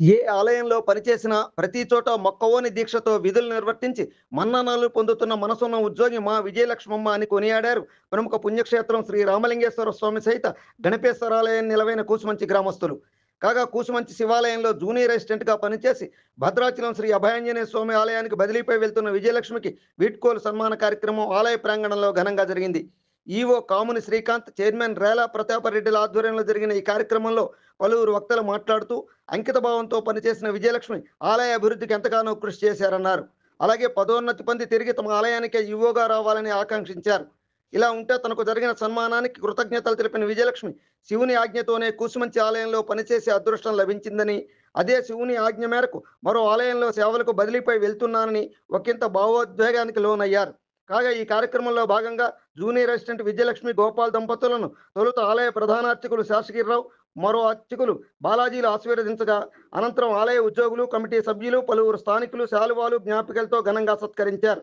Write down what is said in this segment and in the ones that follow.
ఏ ఆలయంలో పనిచేసినా ప్రతి చోట మొక్కవోని దీక్షతో విధులు నిర్వర్తించి మన్ననలు పొందుతున్న మనసున్న ఉద్యోగి మా విజయలక్ష్మమ్మ అని కొనియాడారు ప్రముఖ పుణ్యక్షేత్రం శ్రీ రామలింగేశ్వర స్వామి సహిత గణపేశ్వరాలయం నిలవైన కూసుమంచి గ్రామస్తులు. కాగా కూసుమంచి శివాలయంలో జూనియర్ అసిస్టెంట్గా పనిచేసి భద్రాచలం శ్రీ అభయాంజనేయ స్వామి ఆలయానికి బదిలీపై వెళ్తున్న విజయలక్ష్మికి వీడ్కోలు సన్మాన కార్యక్రమం ఆలయ ప్రాంగణంలో ఘనంగా జరిగింది. ఈవో కాముని శ్రీకాంత్, చైర్మన్ రేలా ప్రతాపరెడ్డిల ఆధ్వర్యంలో జరిగిన ఈ కార్యక్రమంలో పలువురు వక్తలు మాట్లాడుతూ అంకిత భావంతో పనిచేసిన విజయలక్ష్మి ఆలయ అభివృద్ధికి ఎంతగానో కృషి చేశారన్నారు. అలాగే పదోన్నతి పొంది తిరిగి తమ ఆలయానికే ఈవోగా రావాలని ఆకాంక్షించారు. ఇలా ఉంటే తనకు జరిగిన సన్మానానికి కృతజ్ఞతలు తెలిపిన విజయలక్ష్మి శివుని ఆజ్ఞతోనే కూసుమంచి ఆలయంలో పనిచేసే అదృష్టం లభించిందని, అదే శివుని ఆజ్ఞ మేరకు మరో ఆలయంలో సేవలకు బదిలీపై వెళ్తున్నానని ఒకంత భావోద్వేగానికి లోనయ్యారు. కాగా ఈ కార్యక్రమంలో భాగంగా జూనియర్ అసిస్టెంట్ విజయలక్ష్మి గోపాల్ దంపతులను తొలుత ఆలయ ప్రధాన అర్చకులు శాసగిరిరావు, మరో అర్చకులు బాలాజీలు ఆశీర్వదించగా అనంతరం ఆలయ ఉద్యోగులు, కమిటీ సభ్యులు, పలువురు స్థానికులు శాలువాలు, జ్ఞాపికలతో ఘనంగా సత్కరించారు.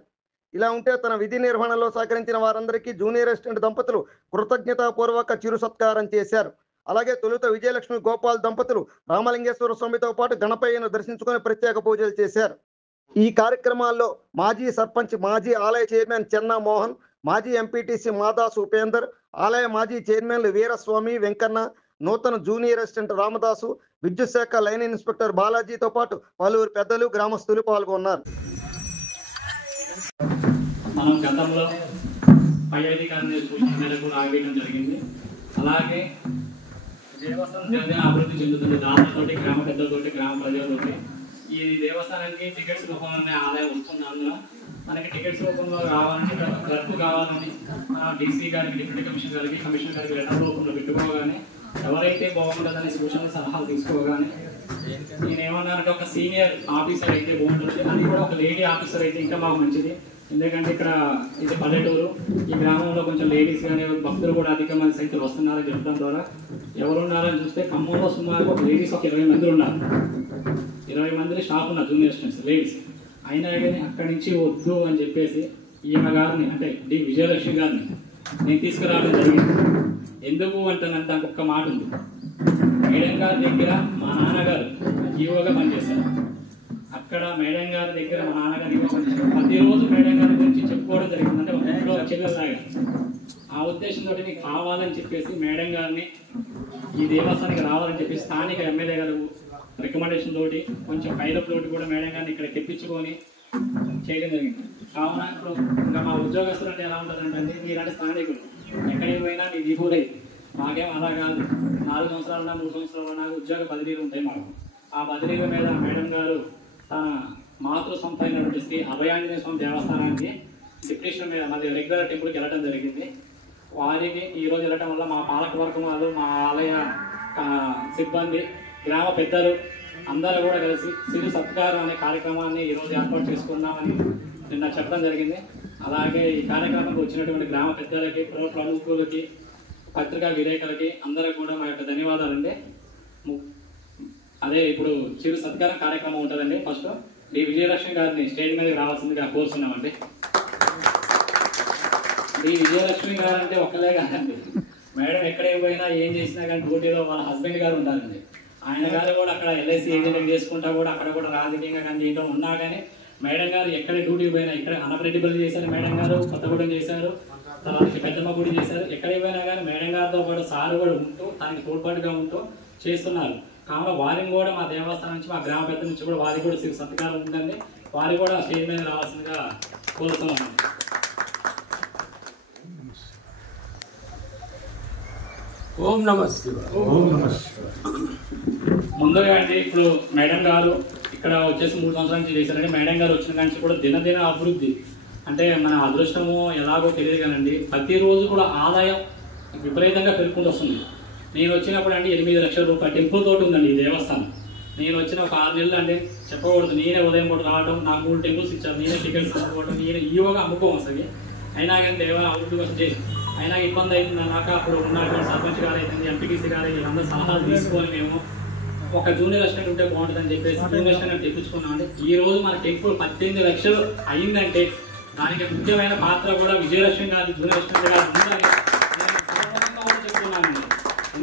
ఇలా ఉంటే తన విధి నిర్వహణలో సహకరించిన వారందరికీ జూనియర్ అసిస్టెంట్ దంపతులు కృతజ్ఞతాపూర్వక చిరు సత్కారం చేశారు. అలాగే తొలుత విజయలక్ష్మి గోపాల్ దంపతులు రామలింగేశ్వర స్వామితో పాటు గణపయ్యను దర్శించుకుని ప్రత్యేక పూజలు చేశారు. ఈ కార్యక్రమాల్లో మాజీ సర్పంచ్, మాజీ ఆలయ చైర్మన్ చెన్నా మోహన్, మాజీ ఎంపీటీసీ మాదాసు ఉపేందర్, ఆలయ మాజీ చైర్మన్లు వీరస్వామి, వెంకన్న, నూతన జూనియర్ అసిస్టెంట్ రామదాసు, విద్యుత్ శాఖ లైన్ ఇన్స్పెక్టర్ బాలాజీతో పాటు పలువురు పెద్దలు, గ్రామస్తులు పాల్గొన్నారు. మనం గతంలో పై అధికారులు సూచన మేరకు రావేయడం జరిగింది. అలాగే దేవస్థానం దినదిన అభివృద్ధి చెందుతుంది. దాతలతోటి, గ్రామ పెద్దలతోటి, గ్రామ ప్రజలతోటి. ఈ దేవస్థానానికి టికెట్స్ రూపంలోనే ఆదాయం వస్తుంది. అందులో మనకి టికెట్స్ రూపంలో రావాలని, క్లర్క్ కావాలని డీసీ గారికి, డిప్యూటీ కమిషనర్ గారికి లెటర్ రూపంలో పెట్టుకోగానే ఎవరైతే బాగుంటుందని సూచనలు, సలహాలు తీసుకోగానే నేనేమన్నానంటే ఒక సీనియర్ ఆఫీసర్ అయితే బాగుంటుంది, అది కూడా ఒక లేడీ ఆఫీసర్ అయితే ఇంకా మాకు మంచిది. ఎందుకంటే ఇక్కడ ఇది పల్లెటూరు, ఈ గ్రామంలో కొంచెం లేడీస్ కానీ భక్తులు కూడా అధిక మంది సంఖ్యలో వస్తున్నారని చెప్పడం ద్వారా ఎవరున్నారని చూస్తే ఖమ్మంలో సుమారు ఒక లేడీస్ ఒక 20 మంది ఉన్నారు. 20 మంది స్టాఫ్ ఉన్నారు జూనియర్ స్టూడెంట్స్ లేడీస్. అయినా కానీ అక్కడి నుంచి వద్దు అని చెప్పేసి ఈమె గారిని అంటే డి విజయలక్ష్మి గారిని నేను తీసుకురావడం జరిగింది. ఎందుకు అంటానంటే నాకు ఒక్క మాట ఉంది. మేడం గారి దగ్గర మా నాన్నగారు ఈవోగా పనిచేశారు. అక్కడ మేడం గారి దగ్గర మా నాన్నగారు ఈవో పనిచేశారు. ప్రతిరోజు మేడం గారి గురించి చెప్పుకోవడం జరిగింది. అంటే ఒక ఇంట్లో చెల్లెలాగా ఆ ఉద్దేశంతో నీకు కావాలని చెప్పేసి మేడం గారిని ఈ దేవస్థానానికి రావాలని చెప్పేసి స్థానిక ఎమ్మెల్యే గారు రికమెండేషన్ తోటి కొంచెం పైలప్ తోటి కూడా మేడం గారిని ఇక్కడ తెప్పించుకొని చేయడం జరిగింది. కావున ఇప్పుడు ఇంకా మా ఉద్యోగస్తులు అంటే ఎలా ఉంటుందంటే మీరంటే స్థానికులు ఎక్కడికి పోయినా మీ దిగులై మాకేం అలా కాదు. 4 సంవత్సరాలన్నా 3 సంవత్సరాలన్నా ఉద్యోగ బదిలీలు ఉంటాయి మాకు. ఆ బదిలీల మీద మేడం గారు తన మాతృ సంస్థ అయినటువంటి శ్రీ అభయాంజనేయ స్వామి దేవస్థానానికి డిప్యూటేషన్ మీద మళ్ళీ రెగ్యులర్ టెంపుల్కి వెళ్ళడం జరిగింది. వారికి ఈరోజు వెళ్ళటం వల్ల మా పాలకవర్గం వాళ్ళు, మా ఆలయ సిబ్బంది, గ్రామ పెద్దలు అందరూ కూడా కలిసి సిరి సత్కారం అనే కార్యక్రమాన్ని ఈరోజు ఏర్పాటు చేసుకున్నామని నిన్న చెప్పడం జరిగింది. అలాగే ఈ కార్యక్రమానికి వచ్చినటువంటి గ్రామ పెద్దలకి, ప్రముఖులకి, పత్రికా విలేకరులకి అందరికీ కూడా మా యొక్క ధన్యవాదాలండి. అదే ఇప్పుడు చిరు సత్కారం కార్యక్రమం ఉంటుందండి. ఫస్ట్ డి విజయలక్ష్మి గారిని స్టేజ్ మీదకి రావాల్సిందిగా కోరుతున్నామండి. డి విజయలక్ష్మి గారు అంటే ఒక్కలే కాదండి, మేడం ఎక్కడికి పోయినా ఏం చేసినా కానీ డ్యూటీలో వాళ్ళ హస్బెండ్ గారు ఉంటారండి. ఆయన గారు కూడా అక్కడ ఎల్ఐసి ఏజెంట్ చేసుకుంటా కూడా అక్కడ కూడా రాజకీయంగా కానీ చేయడం ఉన్నా కానీ మేడం గారు ఎక్కడ డ్యూటీకి పోయినా, ఇక్కడ అనపరెడ్డిపల్లి చేశారు మేడం గారు, కొత్తగూడెం చేశారు, తర్వాత పెద్దమ్మ గుడి చేశారు. ఎక్కడికి పోయినా కానీ మేడం గారితో పాటు సార్ కూడా ఉంటూ తనకి తోడ్పాటుగా ఉంటూ చేస్తున్నారు. కావున వారిని కూడా మా దేవస్థానం నుంచి, మా గ్రామ పెద్ద నుంచి కూడా వారికి కూడా సత్కారం ఉందండి. వారికి కూడా స్టేజ్ మీద రావాల్సిందిగా కోరుతున్నాను. ఓం నమః శివాయ. ఓం నమః శివాయ. ముందుగా అంటే ఇప్పుడు మేడం గారు ఇక్కడ వచ్చేసి 3 సంవత్సరాల నుంచి చేశారండి. మేడం గారు వచ్చిన నుంచి కూడా దినదిన అభివృద్ధి అంటే మన అదృష్టము ఎలాగో తెలియదు కానండి, ప్రతిరోజు కూడా ఆదాయం విపరీతంగా పెరుగుకుంటూ వస్తుంది. నేను వచ్చినప్పుడు అంటే 8 లక్షల రూపాయలు టెంపుల్ తోటి ఉందండి ఈ దేవస్థానం. నేను వచ్చిన ఒక 6 నెలలు అంటే చెప్పకూడదు, నేనే ఉదయం పూట రావడం, నాకు 3 టెంపుల్స్ ఇచ్చారు, నేనే టికెట్స్ అమ్ముకోవడం, నేనే ఈవోగా అమ్ముకోం అసలు. అయినా కానీ దేవాలయం అభివృద్ధి కోసం చేసి అయినా ఇబ్బంది అయింది నాకు. అప్పుడు ఉన్నటువంటి సర్పంచ్ గారు అయితే, ఎంపీటీసీ గారు, వీళ్ళందరూ సలహాలు తీసుకొని మేము ఒక జూనియర్ అసిస్టెంట్ ఉంటే బాగుంటుందని చెప్పేసి జూనియర్ అసిస్టెంట్ తెప్పించుకున్నామండి. ఈ రోజు మన టెంపుల్ 18 లక్షలు అయిందంటే దానికి ముఖ్యమైన పాత్ర కూడా విజయలక్ష్మి గారు, జూనియర్ అసిస్టెంట్ గారు ఉందని నేను చెప్తున్నానండి.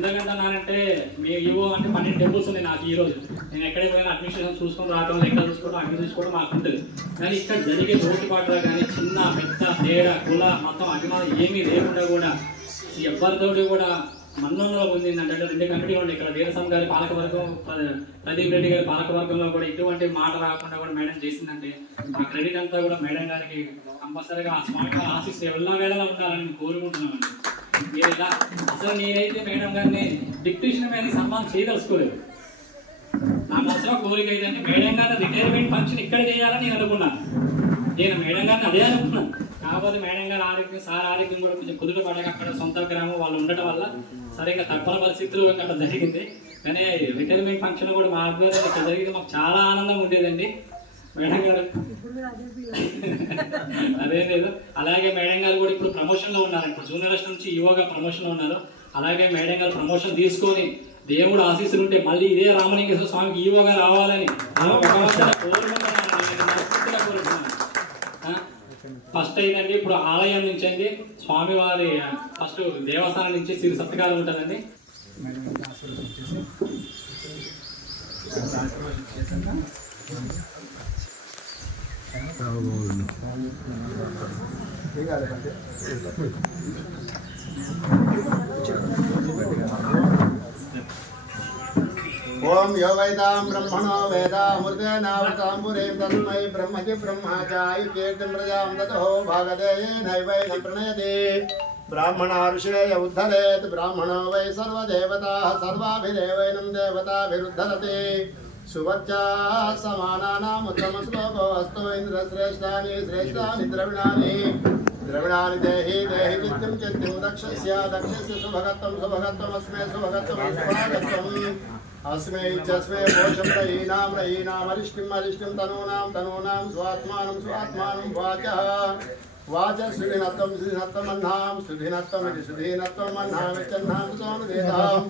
కృతజ్ఞత అన్నానంటే మీ ఈవో అంటే 12 టెంపుల్స్ ఉన్నాయి నాకు ఈరోజు. నేను ఎక్కడికి పోయినా అడ్మినిస్ట్రేషన్ చూసుకొని రావడం, లెక్క చూసుకోవడం, అన్ని చూసుకోవడం మాకు ఉంటుంది. కానీ ఇక్కడ జరిగే లోటుపాటుగా కానీ చిన్న పెద్ద తేడా కుల మొత్తం అభిమానం ఏమీ లేకుండా కూడా ఎవరితోటి కూడా మన్నోలో ఉంది. అంటే 2 కమిటీలు ఉన్నాయి ఇక్కడ. వీరస్వామి గారి పాలకవర్గం, ప్రదీప్ రెడ్డి గారి పాలకవర్గంలో కూడా ఇటువంటి మాట రాకుండా కూడా మేడం చేసిందంటే ఆ క్రెడిట్ అంతా కూడా మేడం గారికి కంపల్సరీగా ఆ స్వామి గారి ఆశీస్సు ఎవరిలా వేళలా ఉండాలని కోరుకుంటున్నామండి. మీరు ఇలా అసలు నేనైతే మేడం గారిని డిప్యూషన్ మీద సన్మానం చేయదలుచుకోలేదు. నా మనసులో కోరిక అయితే మేడం గారి రిటైర్మెంట్ ఫంక్షన్ ఇక్కడ చేయాలని నేను అనుకున్నాను. నేను మేడం గారిని అదే అనుకున్నాను. కాకపోతే మేడం గారి ఆరోగ్యం, సార్ ఆరోగ్యం కూడా కొంచెం కుదుట పడక అక్కడ సొంత గ్రామం వాళ్ళు ఉండటం వల్ల సరిగ్గా తప్పని పరిస్థితులు అక్కడ జరిగింది. కానీ రిటైర్మెంట్ ఫంక్షన్ కూడా మా ఆధ్వర్యంలో ఇక్కడ జరిగింది. మాకు చాలా ఆనందంగా ఉండేదండి. మేడం గారు అదే లేదు. అలాగే మేడం గారు కూడా ఇప్పుడు ప్రమోషన్ లో ఉన్నారు. ఇప్పుడు జూనియర్ నుంచి యువగా ప్రమోషన్ లో ఉన్నారు. అలాగే మేడం గారు ప్రమోషన్ తీసుకొని దేవుడు ఆశీస్సులు ఉంటే మళ్ళీ ఇదే రామలింగేశ్వర స్వామికి ఈవోగా రావాలని కోరుకుంటున్నాను. ఫస్ట్ ఏంటంటే ఇప్పుడు ఆలయం నుంచి అండి స్వామివారి ఫస్ట్ దేవస్థానం నుంచి శ్రీ సత్కారం ఉంటుందండి. ओम यो वैदां ब्रह्मणो वेदामृतेनावृताम्बुरें तन्मयि ब्रह्मजि ब्रह्माचाय कीर्तिं प्रजां ददो भागधेये नैवैनं प्रणयति ब्राह्मणा ऋषेय उद्धरेत् ब्राह्मणो वै सर्वदेवताः सर्वाभिदेवैनं देवताभिरुद्धरति सुवच्चा समानानाम् उत्तमश्लोको अस्तु इन्द्रश्रेष्ठानि श्रेष्ठानि द्रविणानि देहि देहि चित्तिं चित्तिं दक्षस्य शुभगत्वमस्मे शुभगत्वम् अस्मे इच्छस्मे मोक्षं रयीनामरिष्टिं तनूनां स्वात्मानं वाचः सुधीनत्वमन्नां सुधीनत्वमन्नामित्यन्नां सोनुदेताम्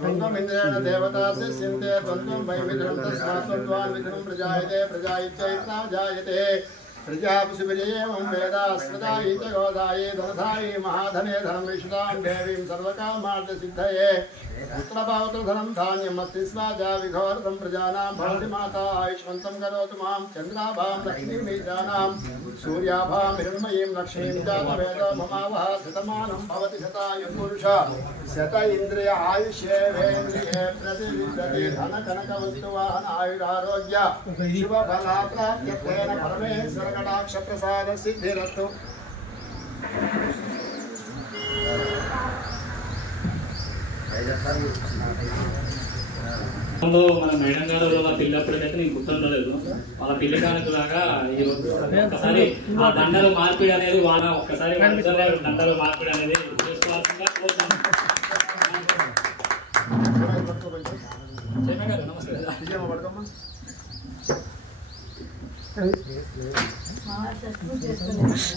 द्वन्द्वमिन्द्रेण देवता सिद्ध्यन्ते द्वन्द्वं वै मित्रं तस्मात् त्वान् मित्रं प्रजायते प्रजायित्यैत्ना जायते प्रजापतिविजयं वेदास्पदायि च गोदायि धनधायि महाधने धनं विश्वां देवीं सर्वकामार्थसिद्धये पुत्रपावतधनं धान्यमस्ति स्वाजा विघोरतं प्रजानां भवति माता आयुष्मन्तं करोतु मां चन्द्राभां लक्ष्मीमीशानां सूर्याभां हिरण्मयीं लक्ष्मीं जातवेदो ममावः शतमानं भवति शतायुः पुरुष शत इन्द्रिय आयुष्येवेन्द्रिये प्रतिष्ठति धनकनकवस्तुवाहन आयुरारोग्य शुभफलाप्राप्त्यर्थेन परमेश्वर कटाक्ष प्रसाद सिद्धिरस्तु। మన మేడం గారు వాళ్ళ పిల్లప్పుడైతే నేను గుర్తుండలేదు. వాళ్ళ పిల్లి కానుకలాగా ఈ రోజు ఒక్కసారి ఆ దండలు మార్పిడి అనేది వాళ్ళ ఒక్కసారి దండలు మార్పిడి అనేది చేసుకోవాల్సిందిగా కోరుతున్నాను.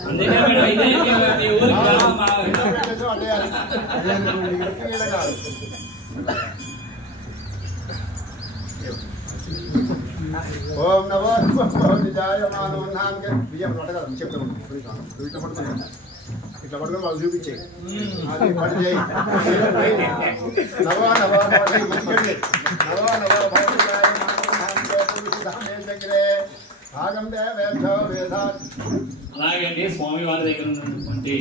అందుకే మేడం అయితే మీ ఊరికి ओम नमो निजाय मानवनाम के बिजम नोटगा చెప్తాం ఇట్లా పట్టుకొని వాళ్ళు చూపించే అది పడి చేయి నమో నమో నమో నమో భగవాయ మానవనాం కే పురుషధామే దగ్గరే భాగం దేవేభ్యో వేదాత్. అలాగే స్వామి వారి దగ్గర ఉన్నటువంటి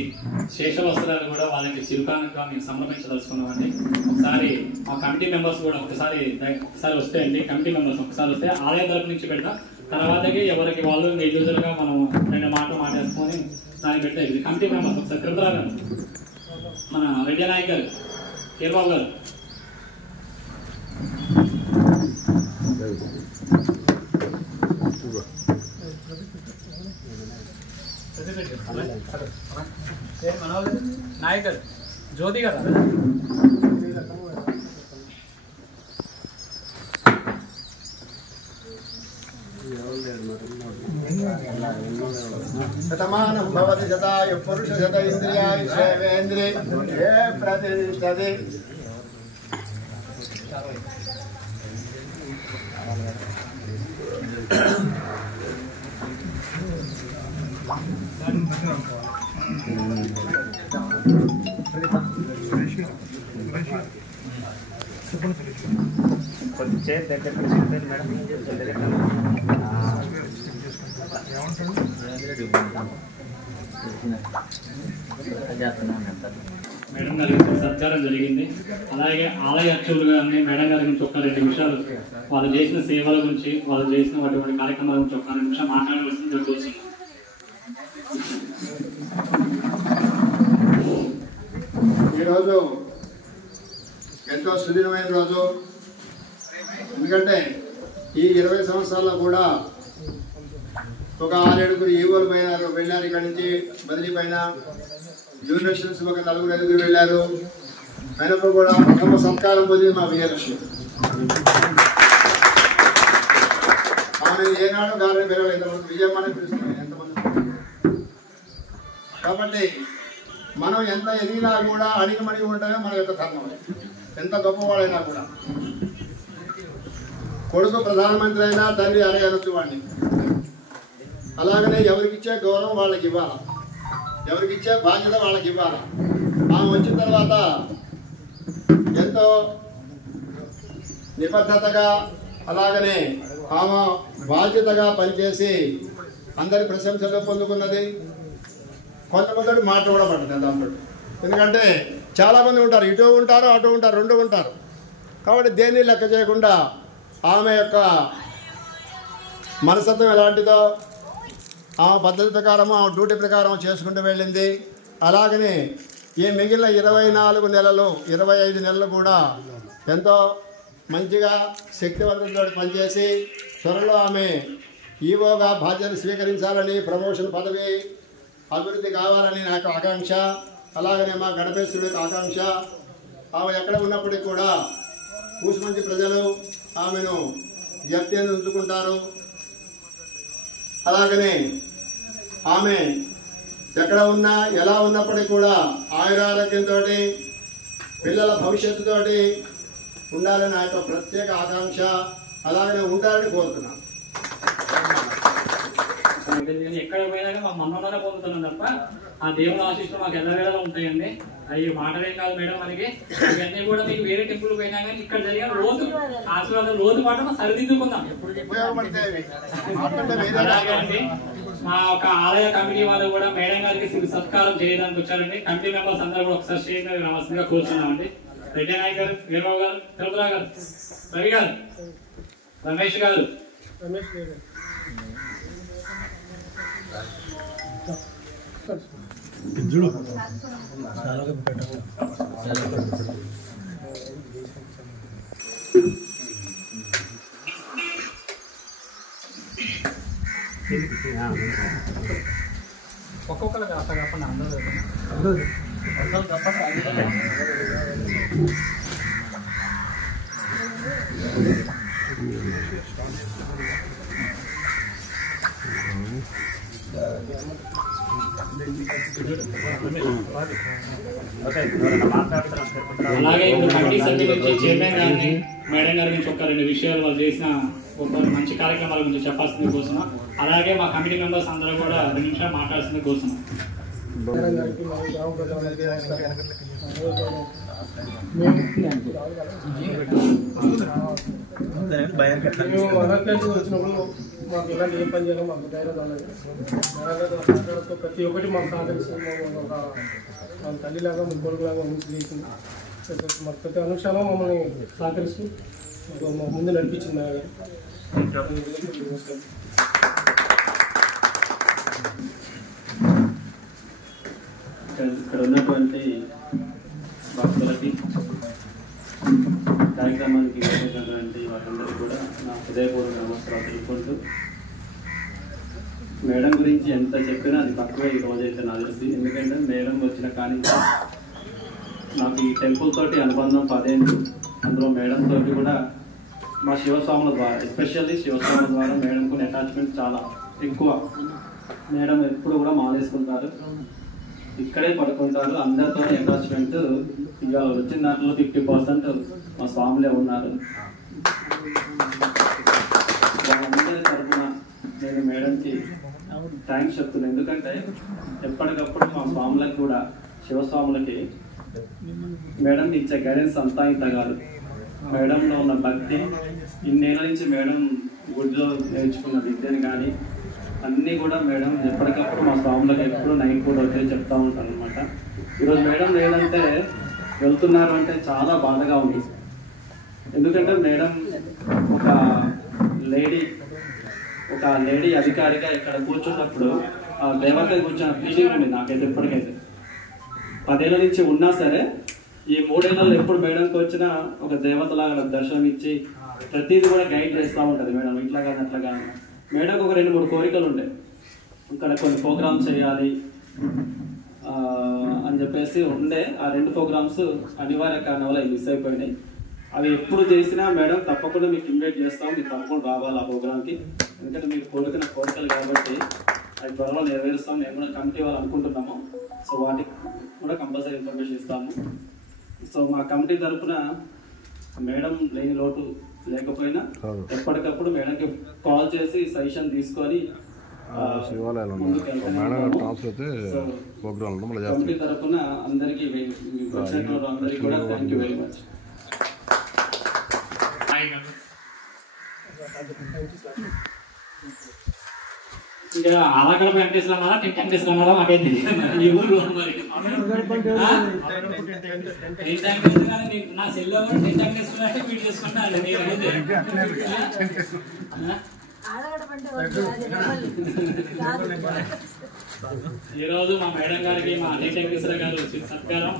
శేష వస్త్రాలు కూడా వాళ్ళకి చిరుకానుగా మేము సమర్పించదలుచుకున్నామండి. ఒకసారి మా కమిటీ మెంబర్స్ కూడా ఒకసారి వస్తే అండి, కమిటీ మెంబర్స్ ఒకసారి వస్తే ఆలయం తరపు నుంచి పెడతాం. తర్వాతకి ఎవరికి వాళ్ళు ఇండివిజువల్ గా మనం 2 మాటలు మాట్లాడుకొని దాన్ని పెడతాయి. ఇది కమిటీ మెంబర్స్ ఒకసారి కృతరాలు మన రెడ్డి నాయక్ గారు, కేర్బాబు గారు. నాయకర్ జ్యోతి గారు शतमानं भवति शतायुः पुरुष शत इन्द्रियायुष्येवेन्द्रिये प्रतिष्ठति. మేడం గారికి సత్కారం జరిగింది. అలాగే ఆలయ అర్చకులు గారిని మేడం గారి గురించి ఒక 2 నిమిషాలు వాళ్ళు చేసిన సేవల గురించి, వాళ్ళు చేసిన అటువంటి కార్యక్రమాల గురించి ఒక 2 నిమిషాలు మాట్లాడవలసింది కోరుతున్నాను. ఈరోజు ఎంతో సుదీర్ఘమైన రోజు. ఎందుకంటే ఈ 20 సంవత్సరాల్లో కూడా ఒక 6-7 ఈవోలు వెళ్ళారు. ఇక్కడి నుంచి బదిలీ పైన జూనియర్ స్టూడెంట్స్ ఒక 4-5 వెళ్ళారు. అయినప్పుడు కూడా ప్రథమ సత్కారం పొందింది మా విజయలక్ష్మి. ఆమె ఏనాడు గారిని పిలవలేదు, ఎంతమంది విజయమ్మని పిలుస్తుంది ఎంతమంది. కాబట్టి మనం ఎంత ఎదిగినా కూడా అడిగమడిగి ఉండటమే మన యొక్క ధర్మం. ఎంత గొప్పవాడైనా కూడా కొడుకు ప్రధానమంత్రి అయినా తండ్రి అడగనొచ్చు వాడిని. అలాగనే ఎవరికిచ్చే గౌరవం వాళ్ళకి ఇవ్వాలి, ఎవరికిచ్చే బాధ్యత వాళ్ళకి ఇవ్వాలి. ఆమె వచ్చిన తర్వాత ఎంతో నిబద్ధతగా అలాగనే ఆమె బాధ్యతగా పనిచేసి అందరి ప్రశంసలు పొందుకున్నది. కొంతమంది మాట కూడా పడుతుంది దాంట్లో. ఎందుకంటే చాలామంది ఉంటారు, ఇటు ఉంటారు అటు ఉంటారు, 2 ఉంటారు. కాబట్టి దేన్ని లెక్క చేయకుండా ఆమె యొక్క మనస్తత్వం ఎలాంటిదో ఆమె పద్ధతి ప్రకారం ఆమె డ్యూటీ ప్రకారం చేసుకుంటూ వెళ్ళింది. అలాగనే ఈ మిగిలిన 24 నెలలు 25 నెలలు కూడా ఎంతో మంచిగా శక్తివంతంతో పనిచేసి త్వరలో ఆమె ఈవోగా బాధ్యతలు స్వీకరించాలని, ప్రమోషన్ పదవి అభివృద్ధి కావాలని నాకు ఆకాంక్ష. అలాగనే మా గణపేశ్వరుడి యొక్క ఆకాంక్ష. ఆమె ఎక్కడ ఉన్నప్పటికీ కూడా కూసుమంచి ప్రజలు ఆమెను జ్ఞప్తిని ఉంచుకుంటారు. అలాగనే ఆమె ఎక్కడ ఉన్నా ఎలా ఉన్నప్పటికీ కూడా ఆయురారోగ్యంతో పిల్లల భవిష్యత్తుతోటి ఉండాలని నా యొక్క ప్రత్యేక ఆకాంక్ష. అలాగనే ఉండాలని కోరుతున్నాను. ఎక్కడ పోయినా మా మన్నోనే పొందుతున్నాం తప్ప ఆ దేవుడు ఆశిస్తూ మాకు ఎల్లవేళలా ఉంటాయండి. అవి మాటలేం కాదు మేడం. మనకి ఇవన్నీ కూడా మీకు వేరే టెంపుల్ పోయినా కానీ ఇక్కడ జరిగిన రోజు ఆశీర్వాదం రోజు పాటు మనం సరిదిద్దుకుందాం. అలాగే మా ఒక ఆలయ కమిటీ వాళ్ళు కూడా మేడం గారికి సత్కారం చేయడానికి వచ్చారండి. కమిటీ మెంబర్స్ అందరూ కూడా ఒకసారి స్టేజ్ మీద రావాల్సిందిగా కోరుతున్నామండి. రెడ్డి నాయక్ గారు, వీరబాబు గారు, తిరుపతిరావు గారు, రవి గారు, రమేష్ గారు, ఒక్కొక్కరు అట్లా కాకుండా అందరూ అలాగే ఇప్పుడు కమిటీ సభ్యుల నుంచి చైర్మన్ గారిని, మేడం గారి నుంచి ఒక 2 విషయాలు వాళ్ళు చేసిన ఒక మంచి కార్యక్రమాల గురించి చెప్పాల్సింది కోసం. అలాగే మా కమిటీ మెంబర్స్ అందరూ కూడా 2 నిమిషాలు మాట్లాడాల్సింది కోసం. వచ్చినప్పుడు మాకు ఇలాంటి ఏ పని చేయాలో మాకు ధైర్యం రాలేదు. మాట్లాడుతూ ప్రతి ఒక్కటి మాకు సహకరిస్తుంది. ఒక మన తల్లిలాగా ముగ్గురులాగా ముందు చేసింది. మాకు ప్రతి అనుక్షణం మమ్మల్ని సహకరిస్తూ ముందు నడిపించింది. ఇక్కడ ఉన్నటువంటి భక్తులకి కార్యక్రమానికి వచ్చినటువంటి వాళ్ళందరికీ కూడా నా హృదయపూర్వక నమస్కారాలు తెలుపుకుంటూ, మేడం గురించి ఎంత చెప్పినా అది తక్కువే ఈ రోజైతే నాకు తెలిసి. ఎందుకంటే మేడం వచ్చిన కానీ నాకు ఈ టెంపుల్ తోటి అనుబంధం 10 ఏళ్ళు. అందులో మేడం తోటి కూడా మా శివస్వాముల ద్వారా, ఎస్పెషల్లీ శివస్వాముల ద్వారా మేడంకు అటాచ్మెంట్ చాలా ఎక్కువ. మేడం ఎప్పుడు కూడా మాలేసుకుంటారు, ఇక్కడే పడుకుంటారు, అందరితో అటాచ్మెంట్. ఇక వచ్చిన దాంట్లో 50% మా స్వాములే ఉన్నారు. వాళ్ళందరి తరఫున నేను మేడంకి థ్యాంక్స్ చెప్తున్నాను. ఎందుకంటే ఎప్పటికప్పుడు మా స్వాములకు కూడా, శివస్వాములకి మేడం ఇచ్చే గైడెన్స్ అంతా ఇంత కాదు. మేడంలో ఉన్న భక్తి, ఇన్నేళ్ళ నుంచి మేడం గుడిలో నేర్చుకున్న విద్యని కానీ అన్నీ కూడా మేడం ఎప్పటికప్పుడు మా స్వాములకు ఎప్పుడు నైట్ కూడా వచ్చే చెప్తూ ఉంటాను అనమాట. ఈరోజు మేడం లేదంటే వెళ్తున్నారు అంటే చాలా బాధగా ఉంది. ఎందుకంటే మేడం ఒక లేడీ అధికారిగా ఇక్కడ కూర్చున్నప్పుడు ఆ దేవత కూర్చున్న ఫీలింగ్ ఉంది నాకైతే. ఎప్పటికైతే 10 ఏళ్ళ నుంచి ఉన్నా సరే ఈ 3 ఏళ్ళలో ఎప్పుడు మేడంకి వచ్చినా ఒక దేవతలాగా దర్శనం ఇచ్చి ప్రతిదీ కూడా గైడ్ చేస్తూ ఉంటుంది మేడం. ఇట్లా కానీ అట్లా కానీ మేడంకి ఒక 2-3 కోరికలు ఉంటాయి. ఇక్కడ కొన్ని ప్రోగ్రామ్స్ చేయాలి అని చెప్పేసి ఉండే. ఆ 2 ప్రోగ్రామ్స్ అనివార్య కారణం వల్ల మిస్ అయిపోయినాయి. అవి ఎప్పుడు చేసినా మేడం తప్పకుండా మీకు ఇన్వైట్ చేస్తాం, మీకు తప్పకుండా రావాలి ఆ ప్రోగ్రామ్కి. ఎందుకంటే మీకు కోరికలు కాబట్టి అది త్వరలో నెరవేరుస్తాం. మేము కూడా కమిటీ వాళ్ళు అనుకుంటున్నాము. సో వాటికి కూడా కంపల్సరీ ఇన్ఫర్మేషన్ ఇస్తాము. సో మా కమిటీ తరఫున మేడం లేని లోటు లేకపోయినా ఎప్పటికప్పుడు మేడంకి కాల్ చేసి సజెషన్ తీసుకొని కమిటీ తరఫున అందరికీ కూడా థ్యాంక్ యూ వెరీ మచ్. ఇంకా ఆలగడ వెంకటేశ్వర అన్నారా, టెంట్ వెంకటేశ్వర అన్నారా మాకైంది ఈ ఊరు. మరి నా సెల్లో కూడా టెంట్ వెంకటేశ్వర అంటే వీడియో చేసుకుంటాను. ఈరోజు మా మేడం గారికి మా టెంట్ వెంకటేశ్వర గారు సత్కారం.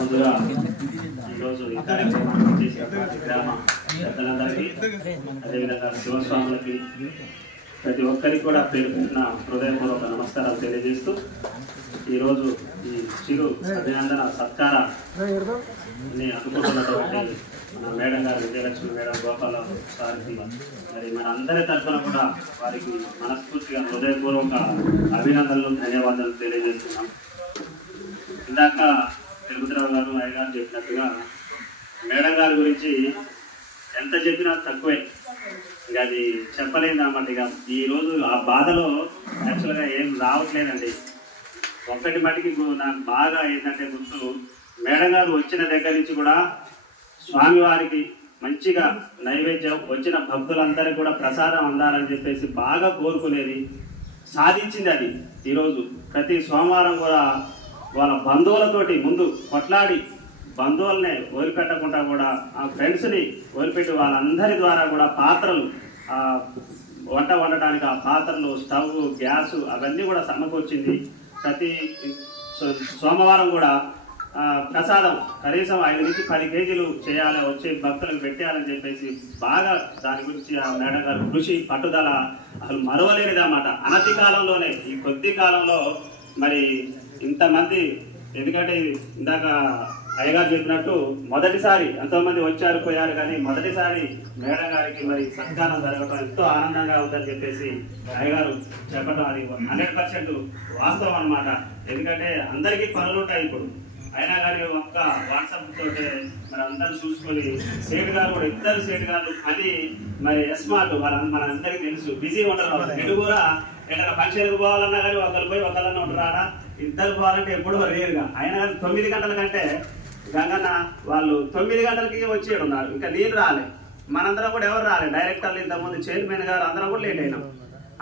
ముందుగా ఈరోజు ఈ కార్యక్రమాన్ని చేసినటువంటి గ్రామ పెద్దలందరికీ, అదేవిధంగా శివస్వాములకి, ప్రతి ఒక్కరికి కూడా పేరు పెట్టిన హృదయపూర్వక నమస్కారాలు తెలియజేస్తూ ఈరోజు ఈ చిరు అభినందన సత్కారాన్ని అందుకుంటున్నటువంటి మన మేడం గారు విజయలక్ష్మి మేడం, గోపాల సార్కి మరి మన అందరి తరఫున కూడా వారికి మనస్ఫూర్తిగా హృదయపూర్వక అభినందనలు, ధన్యవాదాలు తెలియజేస్తున్నాం. ఇందాక తిరుపతిరావు గారు అయ్యగారు చెప్పినట్టుగా మేడం గారి గురించి ఎంత చెప్పినా తక్కువే. ఇక అది చెప్పలేదు అన్నమాట. ఇక ఈరోజు ఆ బాధలో యాక్చువల్గా ఏం రావట్లేదండి. ఒక్కటి మటుకి నాకు బాగా ఏంటంటే గుర్తు, మేడం గారు వచ్చిన దగ్గర నుంచి కూడా స్వామివారికి మంచిగా నైవేద్యం, వచ్చిన భక్తులందరికీ కూడా ప్రసాదం అందాలని చెప్పేసి బాగా కోరుకునేది, సాధించింది అది. ఈరోజు ప్రతి సోమవారం కూడా వాళ్ళ బంధువులతోటి ముందు కొట్లాడి బంధువులనే వదిలిపెట్టకుండా కూడా ఆ ఫ్రెండ్స్ని వదిలిపెట్టి వాళ్ళందరి ద్వారా కూడా పాత్రలు, వంట వండటానికి ఆ పాత్రలు, స్టవ్, గ్యాసు అవన్నీ కూడా సమకూర్చింది. ప్రతి సోమవారం కూడా ప్రసాదం కనీసం 5 నుంచి 10 కేజీలు చేయాలి, వచ్చే భక్తులకు పెట్టేయాలని చెప్పేసి బాగా దాని గురించి ఆ మేడం గారు కృషి, పట్టుదల అసలు మరవలేనిది అన్నమాట. అనతి కాలంలోనే, ఈ కొద్ది కాలంలో మరి ఇంతమంది, ఎందుకంటే ఇందాక అయ్యగారు చెప్పినట్టు మొదటిసారి ఎంతోమంది వచ్చారు పోయారు, కానీ మొదటిసారి మేడం గారికి మరి సత్కారం జరగడం ఎంతో ఆనందంగా ఉందని చెప్పేసి అయ్యగారు చెప్పడం అది 100% వాస్తవం అన్నమాట. ఎందుకంటే అందరికీ పనులు ఉంటాయి ఇప్పుడు, అయినా కానీ ఒక్క వాట్సాప్ తోటే మరి అందరూ చూసుకొని, సేటు గారు కూడా, ఇద్దరు సేటు గారు అని మరి ఎస్మార్ట్ మన అందరికీ తెలుసు, బిజీ ఉంటారు. వీళ్ళు కూడా ఎక్కడ ఫంక్షన్కి పోవాలన్నా కానీ ఒకరు పోయి ఒకళ్ళన్నా ఉంటారా, ఇద్దరు పోవాలంటే ఎప్పుడూ రేరుగా. అయినా 9 గంటల కంటే గంగన్న వాళ్ళు 9 గంటలకి వచ్చేడు ఉన్నారు, ఇంకా నేను రాలే, మనందరం కూడా ఎవరు రాలే, డైరెక్టర్లు ఇంతకుముందు చైర్మన్ గారు అందరం కూడా లేట్ అయినాం.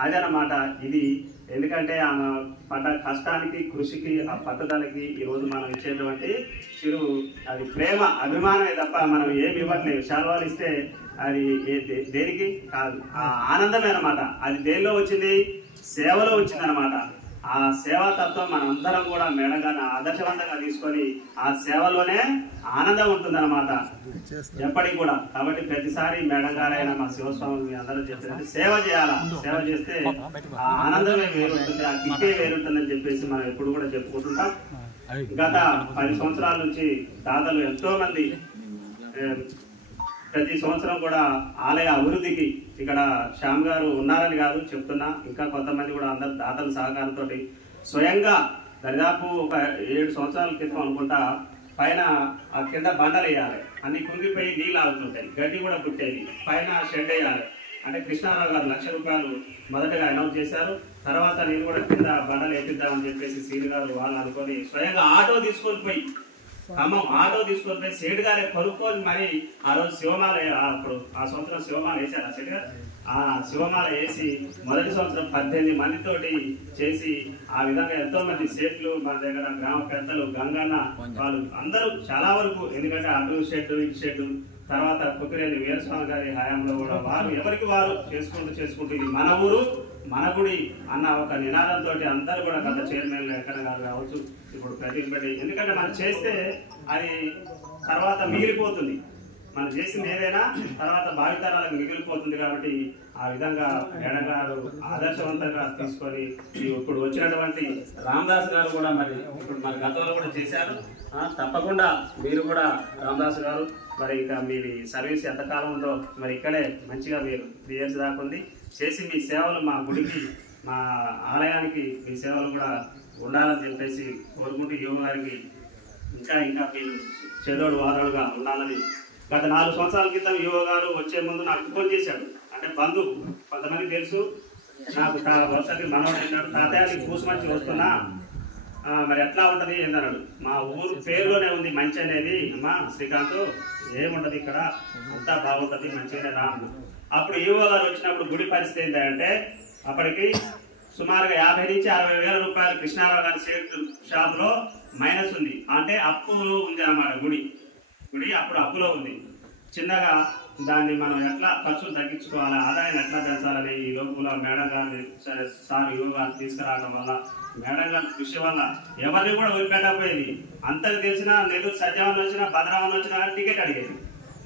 అదనమాట ఇది. ఎందుకంటే ఆమె పడ్డ కష్టానికి, కృషికి, ఆ పట్టుదలకి ఈరోజు మనం ఇచ్చేటువంటి చిరు అది ప్రేమ, అభిమానమే తప్ప మనం ఏమి ఇవ్వట్లేదు. శాల్వాలు ఇస్తే అది దేనికి కాదు, ఆ ఆనందమే అనమాట. అది దేనిలో వచ్చింది? సేవలో వచ్చింది అనమాట. ఆ సేవా తత్వం మనందరం కూడా మేడం గారిని ఆదర్శవంతంగా తీసుకొని ఆ సేవలోనే ఆనందం ఉంటుందన్నమాట ఎప్పటికి కూడా. కాబట్టి ప్రతిసారి మేడం గారైనా మా శివస్వామి అందరూ చెప్పినట్టు సేవ చేయాలా, సేవ చేస్తే ఆ ఆనందమే వేరుంటుంది, ఆ కిక్కే వేరుంటుందని చెప్పేసి మనం ఎప్పుడు కూడా చెప్పుకుంటుంటాం. గత 10 సంవత్సరాల నుంచి దాతలు ఎంతో మంది ప్రతి సంవత్సరం కూడా ఆలయ అభివృద్ధికి ఇక్కడ శ్యామ్ గారు ఉన్నారని కాదు చెప్తున్నా, ఇంకా కొంతమంది కూడా అందరు దాతల సహకారంతో స్వయంగా దాదాపు ఒక 7 సంవత్సరాల క్రితం అనుకుంటా పైన ఆ కింద బండలు వేయాలి, అన్ని కుంగిపోయి నీళ్ళు ఆగుతుంటాయి, గడ్డి కూడా పుట్టేది, పైన షెడ్ వేయాలి అంటే కృష్ణారావు గారు 1,00,000 రూపాయలు మొదటగా అనౌన్స్ చేశారు. తర్వాత నేను కూడా కింద బండలు వేపిద్దామని చెప్పేసి సీని గారు వాళ్ళు అనుకొని స్వయంగా ఆటో తీసుకొని పోయి ఖమ్మం ఆటో తీసుకొని పోయి సేటు గారే కొనుక్కొని మరి ఆ రోజు శివమాల అప్పుడు ఆ సంవత్సరం శివమాల వేశారు. ఆ సేటు గారు ఆ శివమాల వేసి మొదటి సంవత్సరం 18 మందితోటి చేసి ఆ విధంగా ఎంతో మంది సేట్లు మన దగ్గర గ్రామ పెద్దలు గంగన్న వాళ్ళు అందరూ చాలా వరకు, ఎందుకంటే అటు షెడ్ ఇటు షెడ్ తర్వాత కుక్కిరేని వీరస్వామి గారి హయాంలో కూడా వారు ఎవరికి వారు చేసుకుంటూ ఇది మన ఊరు మన గుడి అన్న ఒక నినాదంతో అందరూ కూడా గత చైర్మన్ ఎక్కడ గారు కావచ్చు ఇప్పుడు ప్రతినిధి, ఎందుకంటే మనం చేస్తే అది తర్వాత మిగిలిపోతుంది, మనం చేసింది ఏదైనా తర్వాత భావితరాలకు మిగిలిపోతుంది. కాబట్టి ఆ విధంగా మేడం గారు ఆదర్శవంతంగా తీసుకొని ఇప్పుడు వచ్చినటువంటి రామదాస్ గారు కూడా మరి ఇప్పుడు మన గతంలో కూడా చేశారు. తప్పకుండా మీరు కూడా రామదాస్ గారు మరి ఇంకా మీరు సర్వీస్ ఎంతకాలం ఉందో మరి ఇక్కడే మంచిగా మీరు 3 years దాకా ఉంది చేసి మీ సేవలు మా గుడికి మా ఆలయానికి మీ సేవలు కూడా ఉండాలని చెప్పేసి కోరుకుంటూ యువ గారికి ఇంకా మీరు చెదోడు వాదోడుగా ఉండాలని గత 4 సంవత్సరాల క్రితం యువ గారు వచ్చే ముందు నాకు ఫోన్ చేశాడు. అంటే బంధువు కొంతమంది తెలుసు నాకు వరుసకి మనవాడు తాతయ్య పూసి మంచి వస్తున్నా మరి ఎట్లా ఉంటుంది ఏంటన్నాడు. మా ఊరు పేరులోనే ఉంది మంచి అనేది, అమ్మా శ్రీకాంత్ ఏముంటది ఇక్కడ అంతా బాగుంటుంది మంచిగానే రా. అప్పుడు యువ గారు వచ్చినప్పుడు గుడి పరిస్థితి ఏంటంటే అప్పటికి సుమారుగా 50 నుంచి 60 వేల రూపాయలు కృష్ణారావు గారి షాప్ లో మైనస్ ఉంది, అంటే అప్పులో ఉంది అన్నమాట. గుడి అప్పుడు అప్పులో ఉంది. చిన్నగా దాన్ని మనం ఎట్లా ఖర్చులు తగ్గించుకోవాలి, ఆదాయం ఎట్లా పెంచాలని ఈ లోపల మేడం గారిని సార్ యువ గారు తీసుకురావడం వల్ల మేడం గారి కృషి వల్ల ఎవరిని కూడా వదిలిపెట్టకపోయేది. అంతకు తెలిసిన నెల్లూరు సత్యవన్ వచ్చినా భద్రావన్ వచ్చినా కానీ టికెట్ అడిగేది.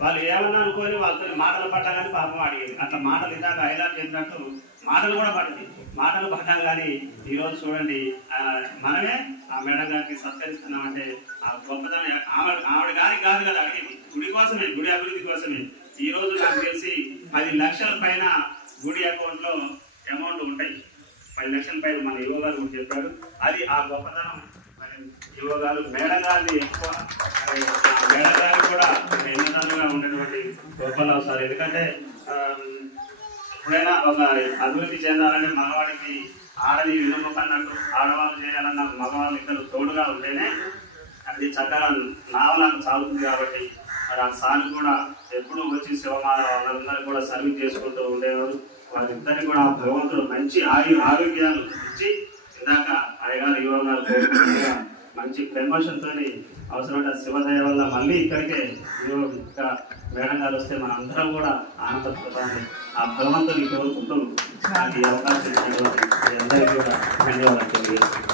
వాళ్ళు ఏమన్నా అనుకోని వాళ్ళతో మాటలు పడ్డా కానీ పాపం అడిగేది. అట్లా మాటలు ఇందాక ఐదారు చెప్పినట్టు మాటలు కూడా పడింది. మాటలు పడ్డాం కానీ ఈరోజు చూడండి మనమే ఆ మేడం గారికి సత్కరిస్తున్నామంటే ఆ గొప్పతనం ఆవిడ గారికి కాదు కదా అడిగేది, గుడి కోసమే, గుడి అభివృద్ధి కోసమే. ఈ రోజు నాకు తెలిసి 10 లక్షల పైన గుడి అకౌంట్ లో అమౌంట్ ఉంటాయి. 10 లక్షల పైన మన యువ గారు కూడా చెప్పారు. అది ఆ గొప్పతనం. యువ గారు మేడం గారిని ఎక్కువ మేడం గారు కూడా ఎన్నోగా ఉండేటువంటి గొప్పలు సార్. ఎందుకంటే ఎప్పుడైనా ఒక అభివృద్ధి చెందాలంటే మగవాడికి ఆడని వినుమన్నట్టు ఆడవాళ్ళు చేయాలన్న మగవాళ్ళు ఇద్దరు తోడుగా ఉంటేనే అది చక్కగా నావలకు సాగుతుంది. కాబట్టి మరి ఆ సార్లు కూడా ఎప్పుడూ వచ్చి శివమాల వాళ్ళందరూ కూడా సర్వీస్ చేసుకుంటూ ఉండేవారు. వారిద్దరిని కూడా భగవంతుడు మంచి ఆరోగ్యాలు ఇచ్చి ఇందాక అయ్యగారు యువ గారు మంచి ప్రమోషన్ తోని అవసరమైన శివదయ వల్ల మళ్ళీ ఇక్కడికే ఇంకా మేడం గారు వస్తే మన అందరం కూడా ఆనందపడాలి. ఆ భగవంతుని కోరుకుంటూ నాకు ఈ అవకాశం ఇచ్చినటువంటి అందరికీ కూడా ధన్యవాదాలు తెలియజేస్తున్నాను.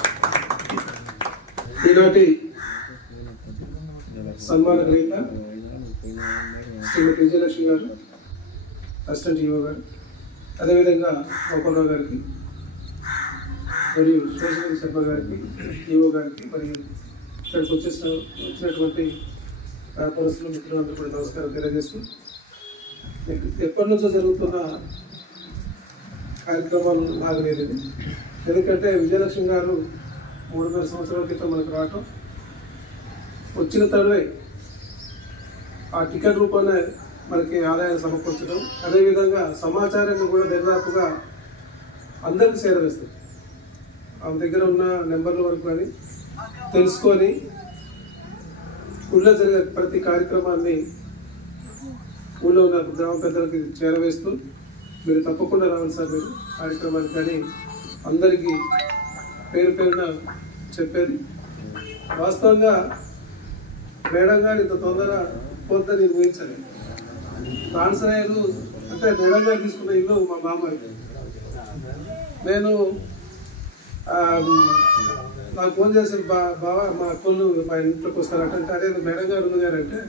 ఈనాటి సన్మాన గ్రహీత శ్రీమతి విజయలక్ష్మి గారు, అసిస్టెంట్ యువ గారు, అదేవిధంగా గోపాలరావు గారికి మరియు శివశంకర్ శర్మ గారికి, యువ గారికి, మరియు ఇక్కడికి వచ్చినటువంటి వ్యాపారస్తులు మిత్రులందరూ కూడా నమస్కారం తెలియజేస్తూ ఎప్పటి నుంచో జరుగుతున్న కార్యక్రమాలు ఆగలేదు. ఎందుకంటే విజయలక్ష్మి గారు 3,000 సంవత్సరాల క్రితం మనకు రావటం, వచ్చిన తరువే ఆ టికెట్ రూపంలో మనకి ఆదాయాన్ని సమకూర్చడం, అదేవిధంగా సమాచారాన్ని కూడా దాదాపుగా అందరికీ చేరవేస్తారు. ఆమె దగ్గర ఉన్న నెంబర్ల వరకు కానీ తెలుసుకొని ఊళ్ళో జరిగే ప్రతి కార్యక్రమాన్ని ఊళ్ళో ఉన్న గ్రామ పెద్దలకి చేరవేస్తూ మీరు తప్పకుండా రావాలి సార్ మీరు కార్యక్రమానికి కానీ అందరికీ పేరు పేరున చెప్పేది. వాస్తవంగా మేడం గారు ఇంత తొందర పోతుందని నేను ఊహించాను. ట్రాన్స్ఫర్ అయ్యారు అంటే మేడం గారు తీసుకున్న ఇల్లు మా మామయ్య. నేను నాకు ఫోన్ చేశాను, బావా మా అక్కలు మా ఇంట్లోకి వస్తారంటే అదే మేడం గారు ఉంది గారు అంటే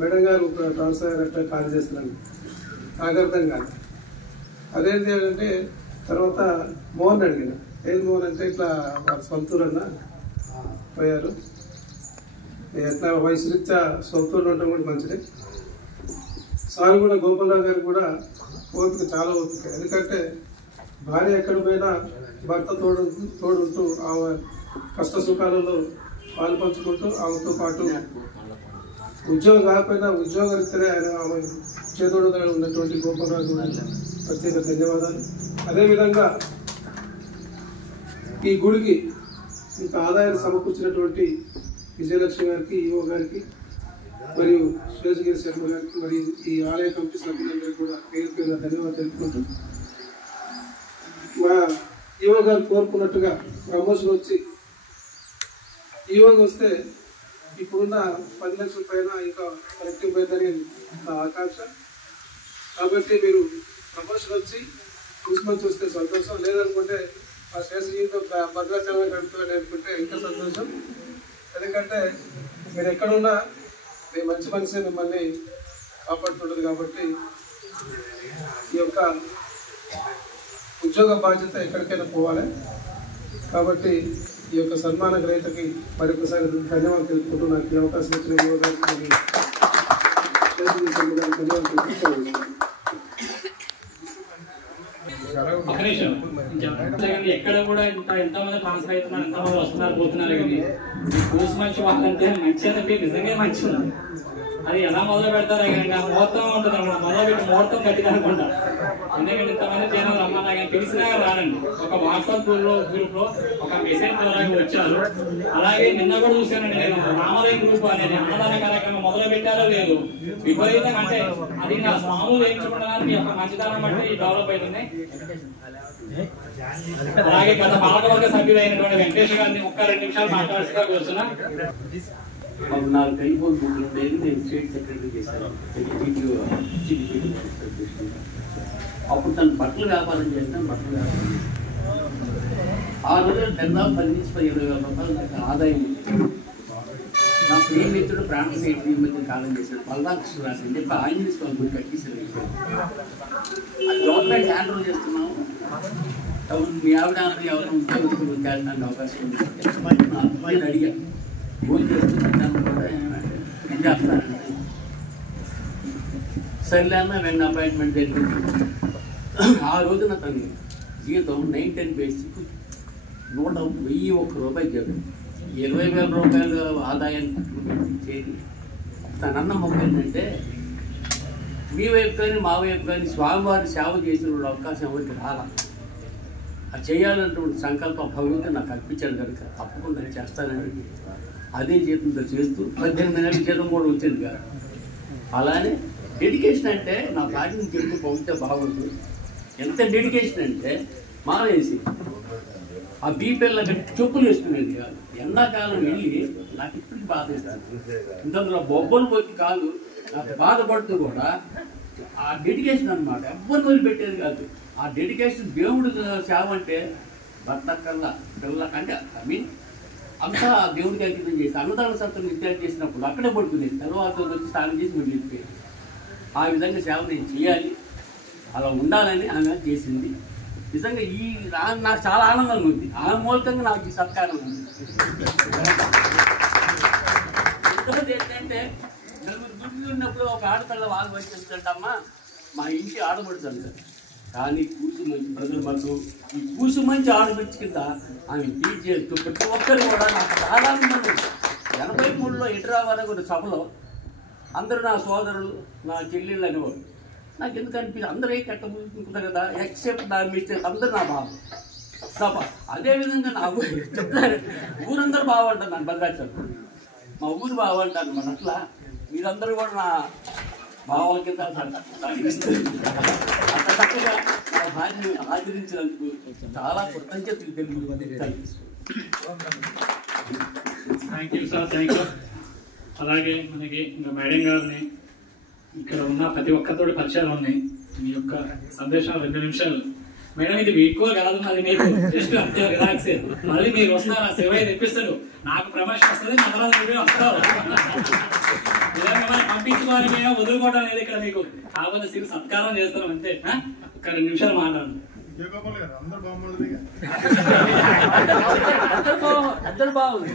మేడం గారు ట్రాన్స్ఫర్ అయ్యారంటే కాల్ చేస్తున్నాను. నాకు అర్థం కాదు. అదేంటి అంటే తర్వాత మోహన్ అడిగిన, ఏది మోహన్ అంటే ఇట్లా వాళ్ళ సొంతూరు అన్న పోయారు, ఎట్లా వయసు రీత్యా సొంతూరు ఉండటం కూడా మంచిదే. సార్ కూడా గోపాలరావు గారికి కూడా ఓపిక, చాలా ఓపిక. ఎందుకంటే భార్య ఎక్కడ పోయినా భర్త తోడుంటూ ఆమె కష్ట సుఖాలలో పాలు పంచుకుంటూ ఆమెతో పాటు ఉద్యోగం కాకపోయినా ఉద్యోగరీత్యా ఆయన ఆమె చేదోడుగా ఉన్నటువంటి గోపాలరావు గారికి ప్రత్యేక ధన్యవాదాలు. అదేవిధంగా ఈ గుడికి ఇంత ఆదాయాన్ని సమకూర్చినటువంటి విజయలక్ష్మి గారికి, ఈఓ గారికి మరియు శేషగిరి శర్మ గారికి మరియు ఈ ఆలయ కమిటీ సభ్యులందరికీ కూడా పేరు పేరున ధన్యవాదాలు తెలుపుకుంటూ, మా ఈఓ గారు కోరుకున్నట్టుగా ప్రమోషన్ వచ్చి ఈఓగా వస్తే ఇప్పుడున్న 10 లక్షల పైన ఇంకా కరెక్టివ్ పోయిందని నా ఆకాంక్ష. కాబట్టి మీరు ప్రమోషన్ వచ్చి చూసుకొని వస్తే సంతోషం, లేదనుకుంటే ఆ శేషగిరితో భద్రాచలం గడుపుతామని అనుకుంటే ఇంకా సంతోషం. ఎందుకంటే మీరు ఎక్కడున్నా మీ మంచి మనిషి మిమ్మల్ని కాపాడుతుంటుంది. కాబట్టి ఈ యొక్క ఉద్యోగ బాధ్యత ఎక్కడికైనా పోవాలి. కాబట్టి ఈ యొక్క సన్మాన గ్రహీతకి మరొకసారి ధన్యవాదాలు తెలుపుకుంటూ నాకు ఈ అవకాశం ఇచ్చిన ధన్యవాదాలు ఒక నిమిషం, ఎక్కడ కూడా ఎంతమంది ట్రాన్స్ఫర్ అవుతున్నారు, ఎంతమంది వస్తున్నారు పోతున్నారు, కానీ చూసి మంచి వాళ్ళంటే మంచి అనేది నిజంగా మంచి ఉంది. అది ఎలా మొదలు పెడతారో కానీ ముహూర్తం ఉంటుంది అనమాట, మొదలు పెట్టి ముహూర్తం కట్టింది అనుకుంటా. ఎందుకంటే ఇంతమంది జనం రమ్మన్నా కానీ పిలిచినా రానండి. ఒక వాట్సాప్ గ్రూప్ లో ఒక మెసేజ్ ద్వారా వచ్చారు. అలాగే నిన్న కూడా చూశానండి నేను, రామాలయం గ్రూప్ అనేది అన్నదాన కార్యక్రమం మొదలు పెట్టారో లేదు, విపరీతంగా అంటే అది నా స్వాములు వేయించకుండా మీ యొక్క మంచితనం బట్టి డెవలప్ అవుతుంది. అలాగే గత పాలకవర్గ సభ్యులైనటువంటి వెంకటేష్ గారిని 1-2 నిమిషాలు మాట్లాడుతూ కూర్చున్నా. నాకు టెలిఫోన్ బుక్ ఉండేది, నేను స్టేట్ సెక్రటరీ చేశాను. అప్పుడు తను బట్టల వ్యాపారం చేస్తాను. బట్టల వ్యాపారం ఆ రోజు దాదాపు 10 నుంచి 20,000 రూపాయలు నాకు ఆదాయం ఉంది. నా ప్రియమిత్రుడు ప్రాణశేఖర్ ఈ మధ్య కాలం చేశాడు, బలరాకృష్ణ రాసి అని చెప్పి ఆంజనేయ స్వామి గుడి కట్టేసారు. అది గవర్నమెంట్ హ్యాండ్ ఓవర్ చేస్తున్నాము. మీ ఆవిడ ఎవరైనా ఉద్యోగం చేయాలని అవకాశం ఉంది నేను అడిగాను. భోజనం చేస్తున్నాను కూడా ఏం చేస్తానంటే సర్లే అన్న వెంటనే అపాయింట్మెంట్ జరిగింది. ఆ రోజున తను జీతం 9-10 బేసిక్ 101 రూపాయలు చెప్పి 20,000 రూపాయలు ఆదాయాన్ని చేరి తనన్న మొక్క ఏంటంటే మీ వైపు కానీ మా వైపు కానీ స్వామివారి సేవ చేసిన అవకాశం ఎవరికి రాలా. అది చేయాలన్నటువంటి సంకల్పం భగవంతుడు నాకు కల్పించాడు కనుక తప్పకుండా చేస్తానని అదే జీతంతో చేస్తూ 18 నెలల జీతం కూడా వచ్చింది కదా. అలానే డెడికేషన్ అంటే నా పార్టీ నుంచి ఎక్కువ పంపితే బాగుంటుంది. ఎంత డెడికేషన్ అంటే మానేసి ఆ బీపీఎల్ చెప్పులు వేసుకునేది కాదు. ఎండాకాలం వెళ్ళి నాకు ఇప్పటికి బాధ వేస్తాను. ఇంతలో బొబ్బలు పోయి కాదు నాకు బాధపడుతూ కూడా ఆ డెడికేషన్ అనమాట ఎవ్వరు వదిలిపెట్టేది కాదు. ఆ డెడికేషన్ దేవుడు సేవ అంటే భర్త కల్లా పిల్లలకంటే అంతా దేవుడికి అంకితం చేసి అన్నదాన సంతను విద్యార్థి చేసినప్పుడు అక్కడే పడుకునేది. తెల్లవారితో వచ్చి స్నానం చేసి మీరు వెళ్ళిపోయారు. ఆ విధంగా సేవ నేను చేయాలి, అలా ఉండాలని ఆమె చేసింది. నిజంగా ఈ నాకు చాలా ఆనందంగా ఉంది. ఆ మూలకంగా నాకు ఈ సత్కారం ఉంది. ఏంటంటే నలుగురు గుడ్లు ఉన్నప్పుడు ఒక ఆడపిల్ల వాళ్ళు వచ్చిందంటమ్మా మా ఇంటి ఆడబడుతుంది. కానీ కూసు మంచి ప్రజలు మాకు ఈ కూసు మంచి ఆడబడిచి కింద ఆమె టీచ్ చేస్తూ ప్రతి ఒక్కరు కూడా నాకు చాలా మంది 83లో ఎటురావాలని ఒక సభలో అందరూ నా సోదరులు నా చెల్లెళ్ళు అనేవారు. నాకు ఎందుకు అనిపించింది అందరూ కట్ట ముట్టుకుంటారు కదా ఎక్సెప్ట్ నా మిస్టేక్ అందరూ నా బాబు సభ. అదేవిధంగా నా చెప్తారు ఊరందరూ బాగుంటారు నన్ను భద్రాచలం మా ఊరు బాగుంటారు అనమాట. అట్లా మీరందరూ కూడా నా భావాల కింద అంత చక్కగా నా భార్యని ఆచరించినందుకు చాలా కృతజ్ఞతలు Telugu. Thank you sir, thank you. అలాగే మనకి ఇంకా మేడం గారిని ఇక్కడ ఉన్న ప్రతి ఒక్కరితోటి పరిచయాలు ఉన్నాయి. మీ యొక్క సందేశాలు 2 నిమిషాలు. మేడం ఇది ఎక్కువ కాదు, అది మీకు జస్ట్ అంతే రిలాక్స్. మళ్ళీ మీరు వస్తారు, ఆ సేవ తెప్పిస్తారు, నాకు ప్రమోషన్ వస్తుంది, మన వస్తారు. ఇలా మిమ్మల్ని పంపించుకోవాలి, మేము వదులుకోవడం అనేది ఇక్కడ మీకు కావాల్సిన సత్కారం చేస్తాం అంతే. ఒక 2 నిమిషాలు మాట్లాడండి. అందరు బాగుంది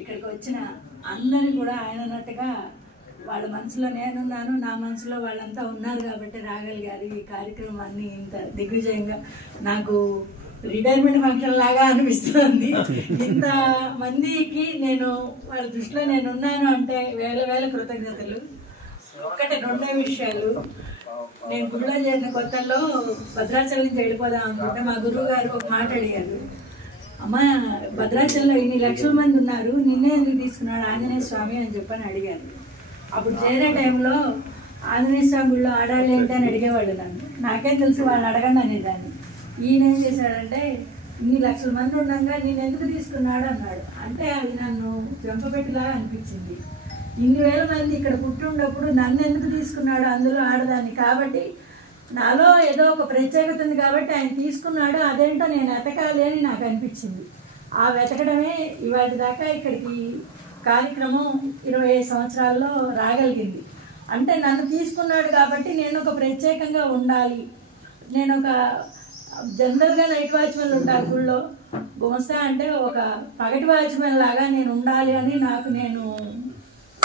ఇక్కడికి వచ్చిన అందరూ కూడా ఆయన అన్నట్టుగా వాళ్ళ మనసులో నేనున్నాను, నా మనసులో వాళ్ళంతా ఉన్నారు కాబట్టి రాగలిగారు. ఈ కార్యక్రమాన్ని ఇంత దిగ్విజయంగా నాకు రిటైర్మెంట్ ఫంక్షన్ లాగా అనిపిస్తుంది. ఇంత మందికి నేను వాళ్ళ దృష్టిలో నేను ఉన్నాను అంటే వేల వేల కృతజ్ఞతలు. ఒక్కటే రెండే విషయాలు. నేను గుడిలో చేరిన కొత్తల్లో భద్రాచలం నుంచి వెళ్ళిపోదాం అనుకుంటే మా గురువు గారు ఒక మాట అడిగారు, అమ్మ భద్రాచలంలో ఇన్ని లక్షల మంది ఉన్నారు, నిన్నే ఎందుకు తీసుకున్నాడు ఆంజనేయ స్వామి అని చెప్పని అడిగారు. అప్పుడు చేరే టైంలో ఆంజనేయ స్వామి గుడిలో ఆడాలి ఏంటి అని అడిగేవాళ్ళు నన్ను. నాకేం తెలుసు వాళ్ళు అడగండి అనేదాన్ని. ఈయన ఏం చేశాడంటే ఇన్ని లక్షల మంది ఉండగా నేను ఎందుకు తీసుకున్నాడు అన్నాడు. అంటే అది నన్ను చెంపపెట్టిలాగా అనిపించింది. ఇన్ని వేల మంది ఇక్కడ పుట్టినప్పుడు నన్ను ఎందుకు తీసుకున్నాడు అందులో ఆడదాన్ని. కాబట్టి నాలో ఏదో ఒక ప్రత్యేకత ఉంది కాబట్టి ఆయన తీసుకున్నాడు, అదేంటో నేను వెతకాలి అని నాకు అనిపించింది. ఆ వెతకడమే ఇవాటి దాకా ఇక్కడికి కార్యక్రమం 25 సంవత్సరాల్లో రాగలిగింది. అంటే నన్ను తీసుకున్నాడు కాబట్టి నేను ఒక ప్రత్యేకంగా ఉండాలి. నేను ఒక జనరల్గా నైట్ వాచ్మెన్ ఉంటారు గుళ్ళో, గుమస్తా అంటే ఒక పగటి వాచ్మెన్ లాగా నేను ఉండాలి అని నాకు నేను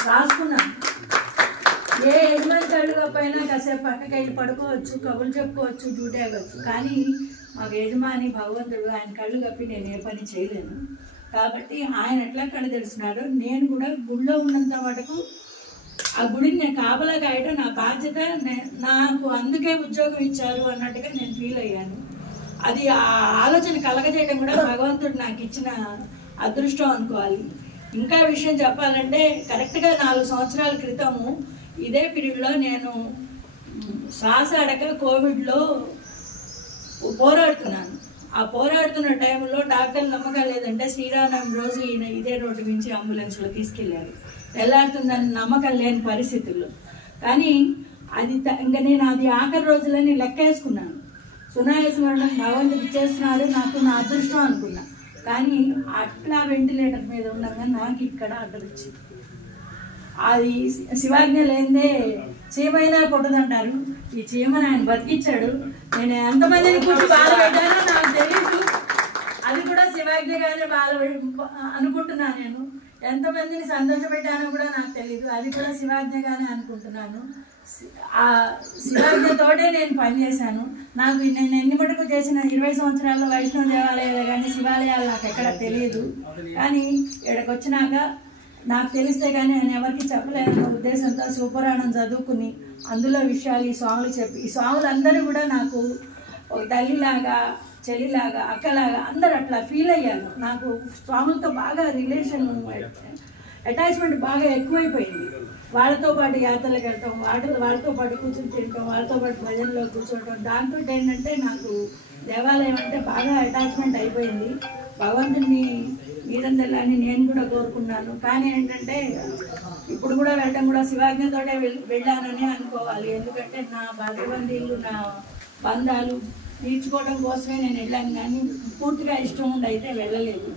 రాసుకున్నాను. ఏ యజమాని కళ్ళుగా పైన కాసేపు పక్కకి వెళ్ళి పడుకోవచ్చు, కబుర్లు చెప్పుకోవచ్చు, డ్యూటీ అవ్వచ్చు. కానీ మాకు యజమాని భగవంతుడు, ఆయన కళ్ళు కప్పి నేను ఏ పని చేయలేను. కాబట్టి ఆయన ఎట్లా కళ్ళు తెలుస్తున్నాడో నేను కూడా గుడిలో ఉన్నంత వరకు ఆ గుడిని నేను కాపలా కాయడం నా బాధ్యత. నాకు అందుకే ఉద్యోగం ఇచ్చారు అన్నట్టుగా నేను ఫీల్ అయ్యాను. అది ఆ ఆలోచన కలగజేయడం కూడా భగవంతుడు నాకు ఇచ్చిన అదృష్టం అనుకోవాలి. ఇంకా విషయం చెప్పాలంటే కరెక్ట్గా 4 సంవత్సరాల క్రితము ఇదే పీరియడ్లో నేను శ్వాస అడక కోవిడ్లో పోరాడుతున్నాను. ఆ పోరాడుతున్న టైంలో డాక్టర్లు నమ్మకం లేదంటే శ్రీరామనవమి రోజు ఈయన ఇదే రోడ్డు నుంచి అంబులెన్స్లో తీసుకెళ్ళారు. తెల్లారుతుందని నమ్మకం లేని పరిస్థితుల్లో. కానీ అది ఇంకా నేను అది ఆఖరి రోజులని లెక్కేసుకున్నాను. సునాయాసమరణం భగవంతుడు ఇచ్చేస్తున్నాడు, నాకు నా అదృష్టం అనుకున్నా. కానీ అట్లా వెంటిలేటర్ మీద ఉండగా నాకు ఇక్కడ అడ్డొచ్చింది. అది శివాజ్ఞ లేదే చీమైనా కొట్టదంటారు. ఈ చీమని ఆయన బతికించాడు. నేను ఎంతమందిని కూర్చి బాధ పెట్టానో నాకు తెలియదు. అది కూడా శివాజ్ఞగానే బాధ అనుకుంటున్నాను. నేను ఎంతమందిని సంతోషపెట్టానో కూడా నాకు తెలియదు. అది కూడా శివాజ్ఞగానే అనుకుంటున్నాను. ఆ శివాజ్ఞతోటే నేను పనిచేశాను. నాకు నేను ఎన్ని మటుకు చేసిన 20 సంవత్సరాల్లో వైష్ణవ దేవాలయాలు కానీ శివాలయాలు నాకు ఎక్కడ తెలియదు. కానీ ఇక్కడికి వచ్చినాక నాకు తెలిస్తే కానీ ఆయన ఎవరికి చెప్పలేదన్న ఉద్దేశంతో శివపురాణం చదువుకుని అందులో విషయాలు ఈ స్వాములు చెప్పి, ఈ స్వాములందరూ కూడా నాకు ఒక తల్లిలాగా, చెల్లిలాగా, అక్కలాగా అందరు అట్లా ఫీల్ అయ్యాను. నాకు స్వాములతో బాగా రిలేషన్, అటాచ్మెంట్ బాగా ఎక్కువైపోయింది. వాళ్ళతో పాటు యాత్రలకు వెళ్తాం, వాళ్ళతో పాటు కూర్చొని తింటాం, వాళ్ళతో పాటు భజనలో కూర్చోవటం. దాంతో ఏంటంటే నాకు దేవాలయం అంటే బాగా అటాచ్మెంట్ అయిపోయింది. భగవంతుడిని మీరందరిలాని నేను కూడా కోరుకున్నాను. కానీ ఏంటంటే ఇప్పుడు కూడా వెళ్ళడం కూడా శివాజ్ఞతోటే వెళ్ళానని అనుకోవాలి. ఎందుకంటే నా భగవంతులు, నా బంధాలు తీర్చుకోవడం కోసమే నేను వెళ్ళాను. కానీ పూర్తిగా ఇష్టం ఉండి అయితే వెళ్ళలేదు.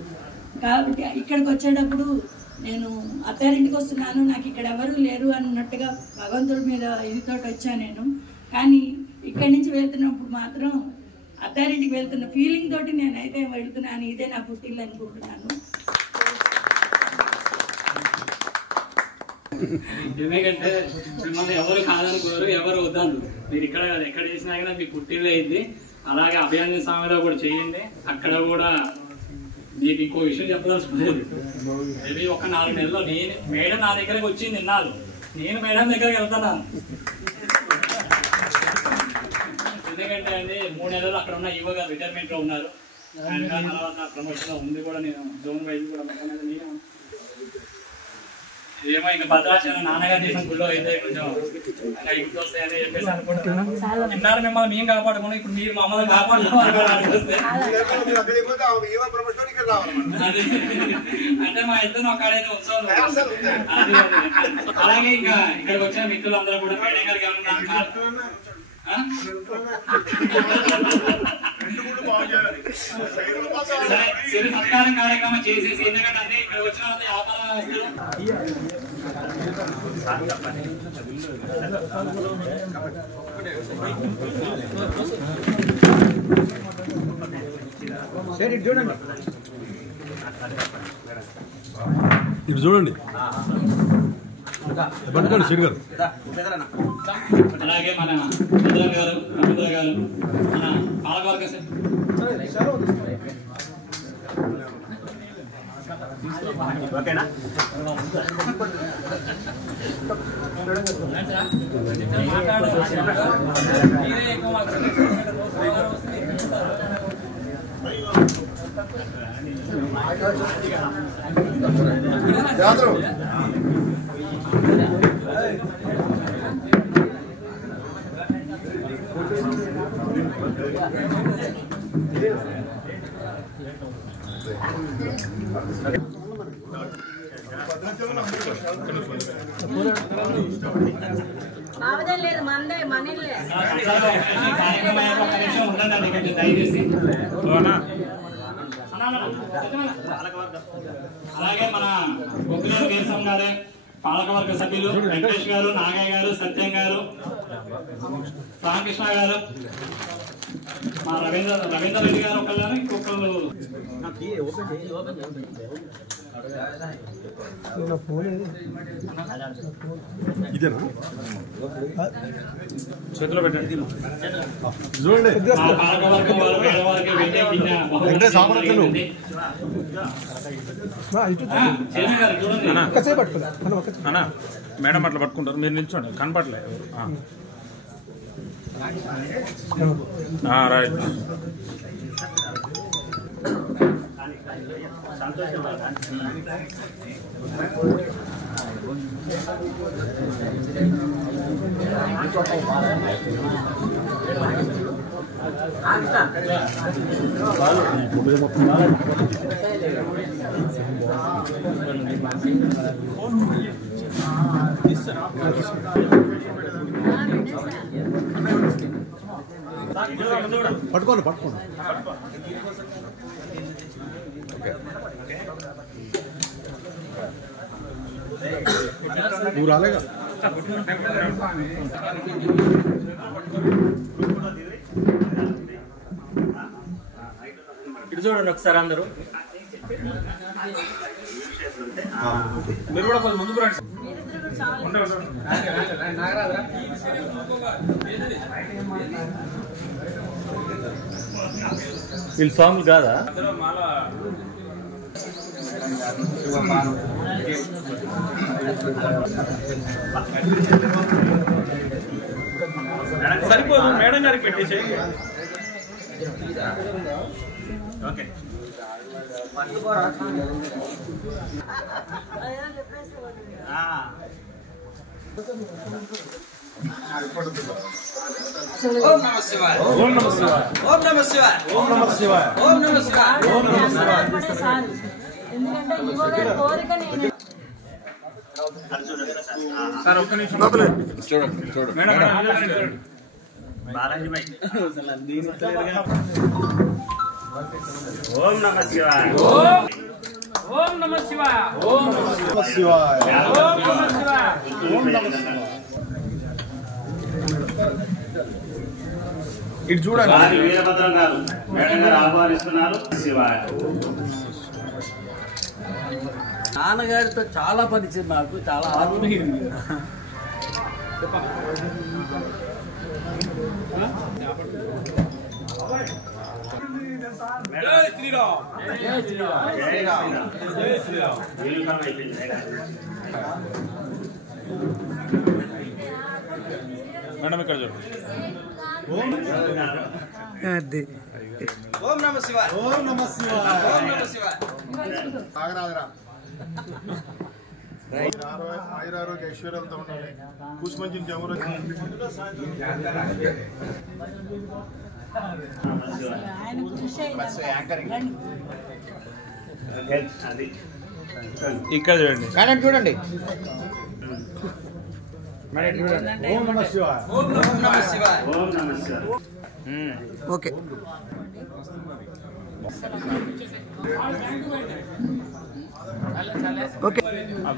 కాబట్టి ఇక్కడికి వచ్చేటప్పుడు నేను అత్తారింటికి వస్తున్నాను, నాకు ఇక్కడ ఎవరు లేరు అన్నట్టుగా భగవంతుడి మీద ఇదితోటి వచ్చాను నేను. కానీ ఇక్కడి నుంచి వెళ్తున్నప్పుడు మాత్రం అత్తారింటికి వెళ్తున్న ఫీలింగ్ తోటి నేనైతే వెళ్తున్నాను. ఇదే నా పుట్టిల్లు అనుకుంటున్నాను. ఎందుకంటే మిమ్మల్ని ఎవరు కాదనుకోరు, ఎవరు వద్దాను. మీరు ఇక్కడ ఎక్కడ చేసినా కానీ మీకు పుట్టిల్లు అయింది. అలాగే అభయాంజన స్వామిలో కూడా చేయండి. అక్కడ కూడా మీకు ఇంకో విషయం చెప్పదలుచుకోలేదు. మేబీ ఒక 4 నెలల్లో నేను మేడం నా దగ్గరకు వచ్చింది విన్నాను. నేను మేడం దగ్గరికి వెళ్తున్నాను. ఎందుకంటే అండి 3 నెలలు అక్కడ ఉన్న ఈవో గారు రిటైర్మెంట్లో ఉన్నారు. ఆయన తర్వాత ప్రమోషన్ ఉంది కూడా. నేను జోన్ వైజ్ కూడా నేనే ఏమో ఇంకా భద్రాచలం నాన్నగారు చేసిన గుళ్ళో అయితే కొంచెం ఇంటి వస్తాయని చెప్పేసి అనుకుంటున్నాను. విన్నారు మిమ్మల్ని మేము కాపాడుకున్నాం. ఇప్పుడు మీరు మమ్మల్ని కాపాడుకోవాలనిపిస్తే అంటే మా ఇద్దరు ఒక్కడైతే ఉత్సవం. అలాగే ఇంకా ఇక్కడికి వచ్చిన మిత్రులందరూ కూడా మేడం గారికి సిరి సత్కారం కార్యక్రమం చేసేసి ఎందుకంటే ఇక్కడ వచ్చిన చూడండి ఇది చూడండి పట్టుకోండి సిరి గారు. అలాగే మన చంద్ర గారు రవీంద్ర గారు మన పాలకవర్గ ఓకేనా? లేదు మందే మనీలే దయచేసి. అలాగే మన బొగ్గులేరు కేశం గారు, పాలకవర్గ సభ్యులు వెంకటేష్ గారు, నాగయ్య గారు, సత్యం గారు, రామకృష్ణ గారు, మా రవీంద్ర రెడ్డి గారు ఒకళ్ళు, ఇంకొకళ్ళు ఇదేనా చేతిలో పెట్టండి చూడండి. పాలకవర్గం వారు పేదవారికి వెంకటేష్ సామర్థ్యులు అన్నా మేడం అట్లా పట్టుకుంటారు, మీరు నిల్చోండి, కనపడలేదు. రైట్. పట్టుకోండి పట్టుకోండి. నువ్వు రాలేగా. ఇటు చూడండి ఒకసారి అందరూ. మీరు కూడా కొంచెం ముందుకు రండి. వీళ్ళు స్వాములు కాదా? సరిపోదు, మేడం గారికి పెట్టేసి. ఓకే. ఓం నమః శివాయ. ఓం నమః శివాయ. ఓం నమః శివాయ. ఓం నమః శివాయ. ఓం నమః శివాయ. ఓం నమః శివాయ. ఎందుకంటే ఇవో గారి కోరిక నేను సార్ ఒక్క నిమిషం చూడండి చూడండి మేడం. బాలాజీ భాయ్. ఓం నమః శివాయ. ఓం నమః శివాయ. ఓం నమః శివాయ. ఓం నమః శివాయ. ఓం నమః శివాయ. ఇటు చూడండి. వీరభద్రం గారు మేడం గారు ఆహ్వానిస్తున్నారు. శివాయ. నాన్నగారితో చాలా పరిచయం, నాకు చాలా ఆత్మీయం. జై శ్రీరామ్. జై శ్రీరామ్. జై శ్రీరామ్. జై శ్రీరామ్. మేడం ఇక్కడ చూడండి. ఓం నమః శివాయ. ఓం నమః శివాయ. ఓం నమః శివాయ. ఆయురారోగ్య ఐశ్వర్యాలతో ఉండాలి. కూసుమంచి జమరు ఇక్కడ చూడండి. చూడండి. ఓం నమః శివాయ. ఓం నమః శివాయ. ఓం నమః శివాయ. ఓకే.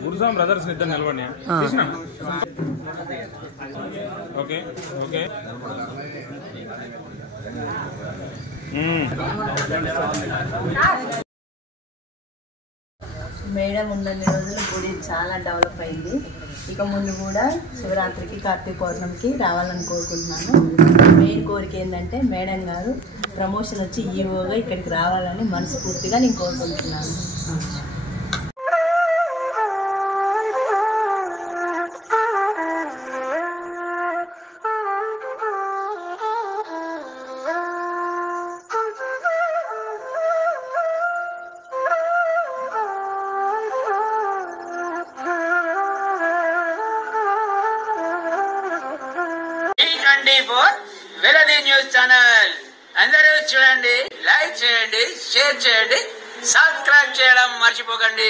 గురుస్వామి బ్రదర్స్ ఇద్దరు నిలబడి తీసినా ఓకే ఓకే మేడం ఉన్నన్ని రోజులు గుడి చాలా డెవలప్ అయింది. ఇక ముందు కూడా శివరాత్రికి కార్తీక పౌర్ణమికి రావాలని కోరుకుంటున్నాను. మెయిన్ కోరిక ఏంటంటే మేడం గారు ప్రమోషన్ వచ్చి ఈవోగా ఇక్కడికి రావాలని మనస్ఫూర్తిగా నేను కోరుకుంటున్నాను. వెలది న్యూస్ ఛానల్ అందరూ చూడండి, లైక్ చేయండి, షేర్ చేయండి, సబ్స్క్రైబ్ చేయడం మర్చిపోకండి.